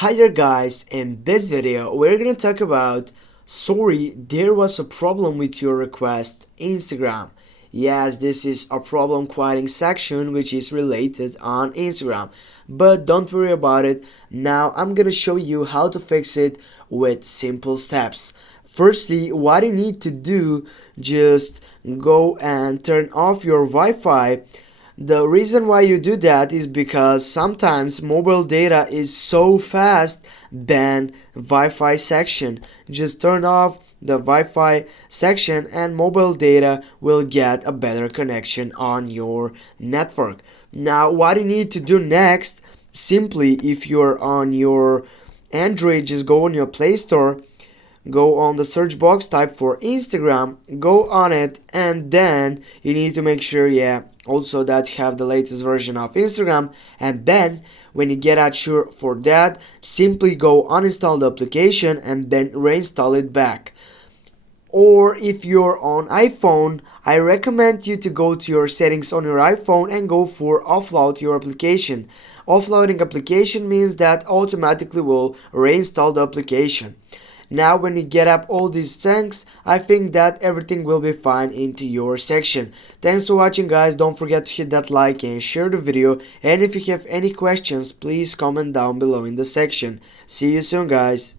Hi there guys, in this video we're gonna talk about sorry there was a problem with your request Instagram. Yes, this is a problem quieting section which is related on Instagram, but don't worry about it. Now I'm gonna show you how to fix it with simple steps. Firstly, what you need to do, just go and turn off your Wi-Fi. The reason why you do that is because sometimes mobile data is so fast than Wi-Fi section. Just turn off the Wi-Fi section and mobile data will get a better connection on your network. Now what you need to do next, simply if you're on your Android, just go on your Play Store, go on the search box, type for Instagram, go on it, and then you need to make sure also that you have the latest version of Instagram. And then when you get sure for that, simply go uninstall the application and then reinstall it back. Or if you're on iPhone, I recommend you to go to your settings on your iPhone and go for offload your application. Offloading application means that automatically will reinstall the application. Now when you get up all these things, I think that everything will be fine into your section. Thanks for watching guys, don't forget to hit that like and share the video, and if you have any questions please comment down below in the section. See you soon guys.